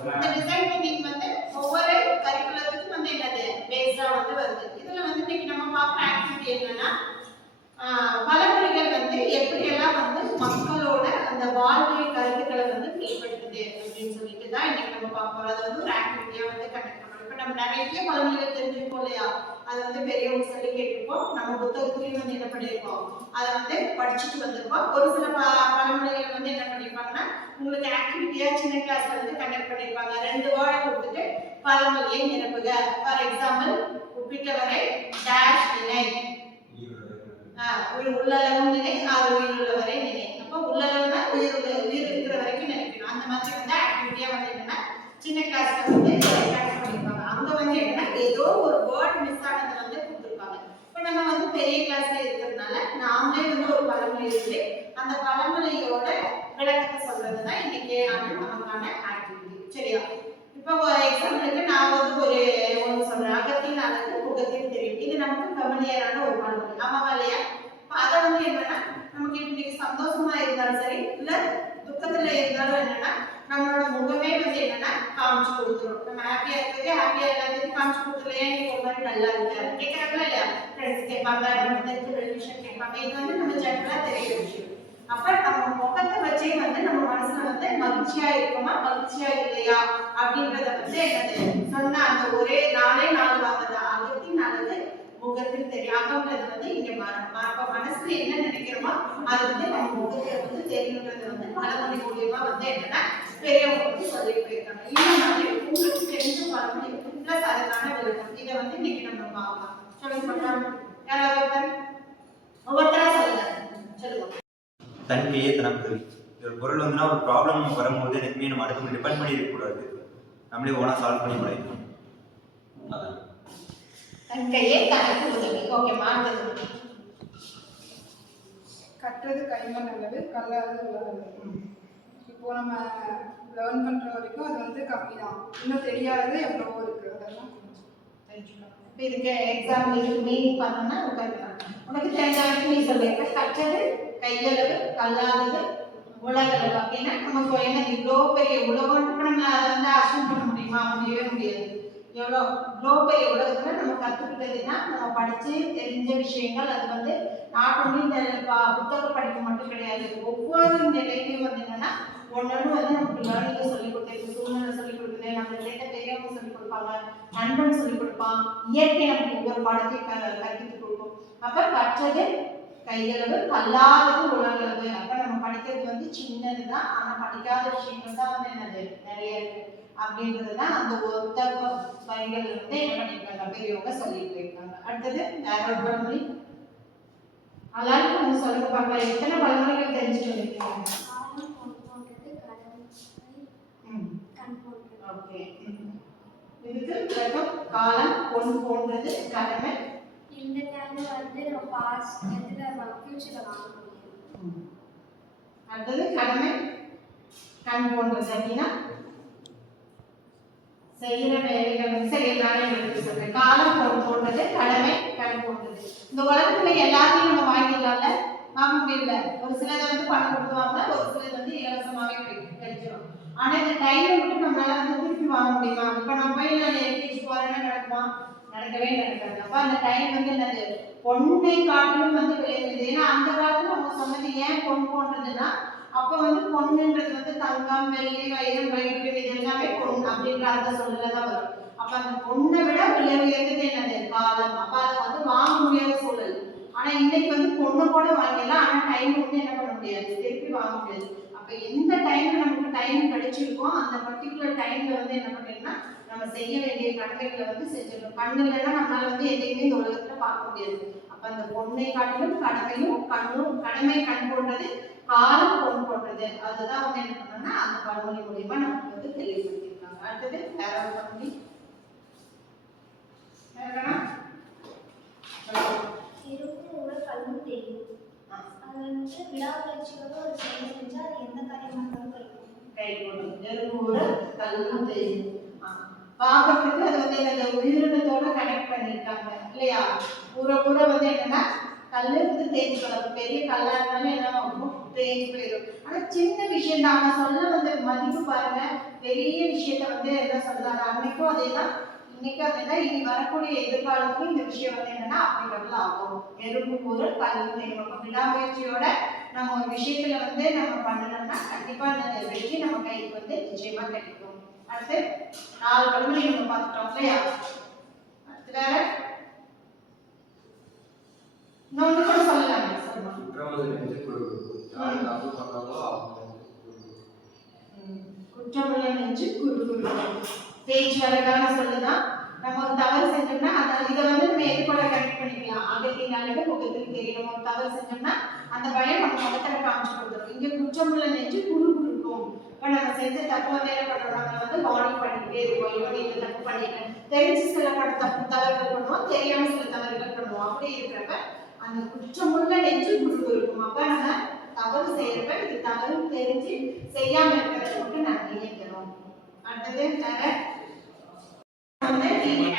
இந்த design thinking வந்து ஒவ்வொரு கரிக்குலத்துக்கும் வந்து என்னது பேஸ்டா வந்து வருது. இதுல வந்து இன்னைக்கு நம்ம பார்க்குற ஆக்டிவிட்டி என்னன்னா பழமொழிகள் வந்து எப்படியெல்லாம் வந்து மக்களோட அந்த வாழ்வியல் கருத்துக்களை வந்து மேம்படுத்துது அப்படின்னு சொல்லிட்டு தான் இன்னைக்கு நம்ம பார்க்க போறோம். அது வந்து ஒரு ஆக்டிவிட்டியா வந்து கண்டக்ட் பண்ணுறோம். இப்போ நம்ம நிறைய பழமொழிகள் தெரிஞ்சிருக்கோம் இல்லையா, அது வந்து பெரியவங்க சொல்லி கேட்டிருப்போம், நம்ம புத்தகத்துலையும் வந்து என்ன பண்ணியிருக்கோம், அதை வந்து படிச்சுட்டு வந்திருக்கோம். ஒரு சில பழமொழிகள் வந்து என்ன பண்ணியிருப்பாங்கன்னா உங்களுக்கு ஆக்டிவிட்டியா சின்ன கிளாஸ்ல வந்து கண்டக்ட் பண்ணியிருப்பாங்க. 2 வேர்டை கொடுத்துட்டு பழமொழியை நிரப்புக. ஃபார் எக்ஸாம்பிள், உப்பிட்டவரை டேஷ் நினை, உள்ளளவும் நினை, ஆறு உயிர் உள்ளவரை நினை. அப்போ உள்ளளவுனா உயிர் இருக்கிற வரைக்கும் நினைக்கணும். அந்த மாதிரி வந்து ஆக்டிவிட்டியா வந்து என்னன்னா சின்ன கிளாஸ்ல வந்து கண்டக்ட் பண்ணியிருப்பாங்க. அங்க வந்து என்னன்னா ஏதோ ஒரு வேர்ட் மிஸ் ஆனதை வந்து கொடுத்துருப்பாங்க. இப்போ நம்ம வந்து பெரிய கிளாஸ்ல இருக்கிறதுனால நாமளே வந்து ஒரு பழமொழி இருக்கு, அந்த பழமொழியோட விளக்கத்தை சொல்றதுதான் இன்னைக்கு நமக்கான ஆக்டிவிட்டி. சரியா? இப்போ எக்ஸாம்பிளுக்கு நான் வந்து ஒரு ஒன்று சொல்றேன், அகத்தின் அழகு முகத்தின் தெரியும். இது நமக்கு ஃபெமிலியரான ஒரு பழமொழி, ஆமாவா இல்லையா? அதை வந்து என்னன்னா நமக்கு இன்னைக்கு சந்தோஷமா இருந்தாலும் சரி இல்ல துக்கத்துல இருந்தாலும் என்னன்னா நம்மளோட முகமே வந்து என்னன்னா காமிச்சு கொடுத்துரும். நம்ம ஹாப்பியா இருக்கிறதே ஹாப்பியா எல்லாத்தையும் காமிச்சு கொடுத்துருலையா, இன்னைக்கு ஒரு மாதிரி நல்லா இருக்கு கேட்கறாங்களா இல்லையா, ஃப்ரெண்ட்ஸ் கேட்பாங்க, நம்ம தெரிஞ்ச ரிலேஷன் கேட்பாங்க. இது வந்து நம்ம ஜெனரலா தெரிய விஷயம். அப்ப நம்ம முகத்தை வச்சே வந்து நம்ம மனசுல வந்து மகிழ்ச்சியா இருக்குமா மகிழ்ச்சியா இல்லையா அப்படின்றத வந்து என்னது சொன்ன அந்த ஒரே 4 வார்த்தை தான், அகத்தின் அழகு முகத்தில் தெரியாமன்றது வந்து இங்க மனசுல என்ன நினைக்கிறோமோ அது வந்து நம்ம முகத்துல வந்து தெரியுன்றது வந்து பழமொழி மூலியமா வந்து என்னன்னா பெரியவங்க வந்து சொல்லிட்டு போயிருக்காங்க. இந்த மாதிரி உங்களுக்கு தெரிஞ்ச பழமொழி பிளஸ் அதுக்கான விளக்கம் இதை வந்து இன்னைக்கு நம்ம பார்க்கலாம். சொல்லுங்க, யாராவது ஒவ்வொருத்தரா சொல்லுங்க. சொல்லுங்க. தன்மையே தனக்கு ஒரு பொருள் வந்துன்னா ஒரு ப்ராப்ளம் வரும்போது எப்பவுமே நம்ம அடுத்தவங்க டிபெண்ட் பண்ணி இருக்கக்கூடாது, நம்மளே ஓனா சால்வ் பண்ணி முடியும். அதான் தன் கையே தனக்கு உதவி. ஓகே, மாறுது. கற்றது கைமண் நல்லது, கல்லாதது உலகளவு. இப்போ நம்ம லேர்ன் பண்ற வரைக்கும் அது வந்து கம்மி தான், இன்னும் தெரியாதது எவ்வளவோ இருக்கு, அதெல்லாம் தெரிஞ்சுக்கலாம். இப்போ இதுக்கு எக்ஸாம்பிள் மீன் பண்ணோம்னா உனக்கு தெரிஞ்ச வரைக்கும் நீ சொல்லியிருக்க, கற்றது கையளவு கல்லாதது உலகளவு அப்படின்னா நமக்கு என்ன இவ்வளோ பெரிய உலகம்னு நம்ம அதை வந்து அசூம் பண்ண முடியுமா? முடியவே முடியாது. எவ்வளோ பெரிய உலகத்துல நம்ம கற்றுக்கிட்டதுன்னா நம்ம படிச்சு தெரிஞ்ச விஷயங்கள். அது வந்து நாட் ஒன்லி இந்த புத்தக படிப்பு மட்டும் கிடையாது, ஒவ்வொரு நிலையிலையும் வந்து என்னன்னா ஒன்னொன்று வந்து நமக்கு லேர்னிங்கை சொல்லிக் கொடுத்தது, சூழ்நிலை சொல்லிக் கொடுக்குது, நம்ம நிறைய பெரியவங்க சொல்லிக் கொடுப்பாங்க, நண்பன் சொல்லிக் கொடுப்பான், இயற்கை நமக்கு ஒவ்வொரு பாடத்தையும் கற்பித்து கொடுக்கும். அப்ப கற்றது கையளவு கல்லாதது உலகளவு. அப்ப நம்ம படிக்கிறது வந்து சின்னதுதான், ஆனா படிக்காத விஷயங்கள் தான் வந்து என்னது நிறைய இருக்கு அப்படின்றதுதான் அந்த ஒத்த வரிகள் வந்து என்ன பண்ணியிருக்காங்க பெரியவங்க சொல்லிட்டு போயிருக்காங்க. அடுத்தது வேற ஒரு பழமொழி எல்லாரும் கொஞ்சம் சொல்லுங்க பார்க்கலாம். எத்தனை பழமொழிகள் தெரிஞ்சுட்டு வந்திருக்கீங்க? ஓகே, இதுக்கு விளக்கம் காலம் பொன் போன்றது, கடமை இந்த டைம்ல வந்து நம்ம பாஸ்ட் எதுல ஃபியூச்சர்ல வாங்க முடியும். அடுத்தது கடமை கண் போன்றது அப்படின்னா செய்யற வேலைகள். சரி, நானே எடுத்து சொல்றேன். காலம் போன்றது, கடமை கண் போன்றது. இந்த உலகத்துல எல்லாத்தையும் நம்ம வாங்கிடலாம்ல, வாங்க முடியல. ஒரு சிலதை வந்து பணம் கொடுத்துவாங்க, ஒரு சிலது வந்து இலவசமாவே கிடைச்சிடும். ஆனா இந்த டைமை மட்டும் நம்மளால வந்து திருப்பி வாங்க முடியுமா? இப்ப நம்ம போய் நான் எல்கேஜி போறேன்னா நடக்குமா? நடக்கவே நடக்காது. அப்ப அந்த டைம் வந்து என்னது பொண்ணை காட்டிலும் வந்து விளையுது. ஏன்னா அந்த காலத்துல அவங்க சொன்னது ஏன் பொன் போன்றதுன்னா அப்ப வந்து பொண்ணுன்றது வந்து தங்கம் வெள்ளி வைரம் வைடூரியம் இது எல்லாமே பொண்ணு அப்படின்ற அந்த சொல்லதான் வரும். அப்ப அந்த பொண்ணை விட உயர்ந்தது என்னது காலம். அப்ப அதை வந்து வாங்க முடியாத சூழல். ஆனா இன்னைக்கு வந்து பொண்ணு கூட வாங்கிடலாம், ஆனா டைம் வந்து என்ன பண்ண முடியாது, திருப்பி வாங்க முடியாது. அப்ப எந்த டைம்ல நமக்கு டைம் கிடைச்சிருக்கோ அந்த பர்டிகுலர் டைம்ல வந்து என்ன பண்ணிருக்கோம்னா நம்ம செய்ய வேண்டிய கடமைகளை வந்து செஞ்சிடணும். கண்ணு இல்லைன்னா நம்மளால வந்து எதையுமே இந்த உலகத்துல பார்க்க முடியாது. அப்ப அந்த பொண்ணை காட்டிலும் கடமையும் கடமை கண் போன்றது, காலம் பொன் போன்றது. அதுதான் வந்து என்ன பண்ணோம்னா அந்த பழமொழி மூலியமா நமக்கு வந்து தெளிவுபடுத்திருக்காங்க. அடுத்தது வேற ஒரு பழமொழி கல்லும் தெரியும். அது வந்து விடாமுயற்சியோட ஒரு செயல் செஞ்சா அது எந்த காரியமா இருந்தாலும் கல்லும் தெரியும். பார்க்கறதுக்கு அது வந்து என்னது உயிரினத்தோட கனெக்ட் பண்ணிருக்காங்க இல்லையா? பூரா வந்து என்னன்னா கல்லு வந்து தேய்ச்சி போயிடும். பெரிய கல்லா இருந்தாலும் என்ன ஆகும், தேய்ச்சி போயிடும். ஆனா சின்ன விஷயம் தான் சொல்ல வந்து மதிப்பு பாருங்க. பெரிய விஷயத்த வந்து என்ன சொல்றாங்க, அன்னைக்கும் அதே தான், இன்னைக்கும் அதே தான், இனி வரக்கூடிய எதிர்காலத்துக்கும் இந்த விஷயம் வந்து என்னன்னா அப்படிங்கிறது ஆகும். எறும்பு பொருள் கல்வி நம்ம விடாமுயற்சியோட நம்ம ஒரு விஷயத்துல வந்து நம்ம பண்ணணும்னா கண்டிப்பா அந்த வெற்றி நம்ம கைக்கு வந்து நிச்சயமா கிடைக்கும். அடுத்து 4 பழமொழி நம்ம பார்த்துட்டோம் இல்லையா? அடுத்து வேற இன்னொன்று கூட சொல்லலாமே, சொல்லலாம். குற்றமுள்ள நெஞ்சு குரு குரு. பேச்சு வழக்கான சொல்லுதான். நம்ம ஒரு தவறு செஞ்சோம்னா இதை வந்து நம்ம எது கூட கனெக்ட் பண்ணிக்கலாம், அகத்தின் அழகு முகத்தில் தெரியும். நம்ம ஒரு தவறு செஞ்சோம்னா அந்த பயம் நம்ம முகத்துல காமிச்சு கொடுத்துரும். இங்க குற்றமுள்ள நெஞ்சு குரு குருக்கும். இப்போ நம்ம செஞ்ச தப்பு வந்து என்ன பண்றோம், நம்ம வந்து வார்னிங் பண்ணிக்கிட்டே இருக்கோம். இவங்க இந்த தப்பு பண்ணிட்டேன், தெரிஞ்சு சில தவறுகள் பண்ணுவோம், தெரியாம சில தவறுகள் பண்ணுவோம். அப்படி இருக்கிறப்ப அந்த குற்றமுள்ள நெஞ்சு குரு இருக்கும். அப்ப நம்ம தவறு செய்யறப்ப இது தவறு தெரிஞ்சு செய்யாம இருக்கிறது மட்டும் நன்மையே தரும். அடுத்தது வேற வந்து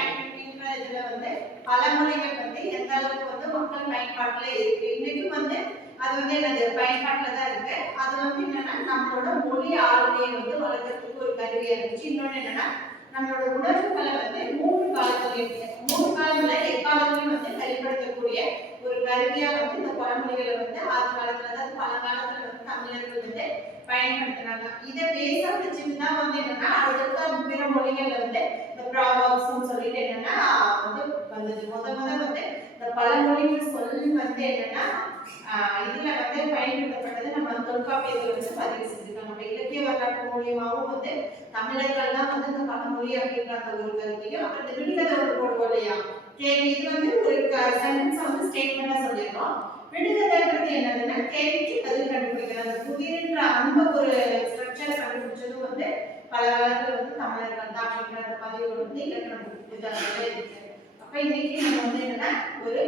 ஆக்டிவிட்டிங்கிற இதுல வந்து பழமொழிகள் வந்து எந்த அளவுக்கு வந்து மக்கள் பயன்பாட்டுல இருக்கு. இன்னைக்கும் வந்து அது வந்து என்னது பயன்பாட்டுல தான் இருக்கு. அது வந்து என்னன்னா நம்மளோட மொழி ஆளுமையை வந்து வளர்க்கறதுக்கு ஒரு கருவியா இருந்துச்சு. இன்னொன்னு என்னன்னா நம்மளோட உணர்வுகளை வந்து 3 காலத்துல 3 காலத்துல எக்காலத்திலையும் வந்து வெளிப்படுத்தக்கூடிய ஒரு கருவியா வந்து இந்த பழமொழிகளை வந்து ஆதி காலத்துல, அதாவது பழங்காலத்துல வந்து தமிழர்கள் வந்து பயன்படுத்துறாங்க. இதை பேச வச்சுதான் வந்து என்னன்னா அடுத்த பிற மொழிகள்ல வந்து இந்த ப்ராவர்ப்ஸ்னு சொல்லிட்டு என்னன்னா வந்து வந்தது. வந்து இந்த பழமொழிகள் சொல்லி வந்து என்னன்னா இதுல வந்து பயன்படுத்தப்பட்டது நம்ம தொல்காப்பியத்துல வந்து பதிவு செஞ்சுருக்காங்க. நம்ம இலக்கிய வரலாற்று மூலியமாகவும் வந்து தமிழர்கள் தான் வந்து இந்த பழமொழி அப்படின்ற அந்த ஒரு கருத்தையும், அப்புறம் இந்த விடுகதை போடுவோம் இல்லையா, கேள்வி, இது வந்து ஒரு சென்டென்ஸ் வந்து ஸ்டேட்மெண்டா சொல்லிடுறோம். விடுகதைன்றது என்னதுன்னா கேள்விக்கு பதில் கண்டுபிடிக்கிறது. அந்த புதிர்ன்ற அந்த ஒரு ஸ்ட்ரக்சரை கண்டுபிடிச்சதும் வந்து பல காலத்துல வந்து தமிழர்கள் தான் அப்படிங்கிற அந்த பதிவு வந்து இலக்கணம் புத்தகத்துல இருக்கு. அப்ப இன்னைக்கு நம்ம வந்து என்னன்னா ஒரு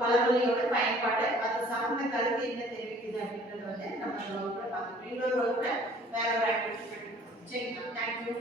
பழமொழியோட பயன்பாடு, அது சார்ந்த கருத்து என்ன தெரிவிக்குது அப்படின்றத வந்து நம்ம வகுப்புல பார்த்துக்கணும். இன்னொரு வகுப்புல வேற ஒரு ஆக்டிவிட்டி பண்ணிக்கலாம். சரிங்களா? தேங்க்யூ.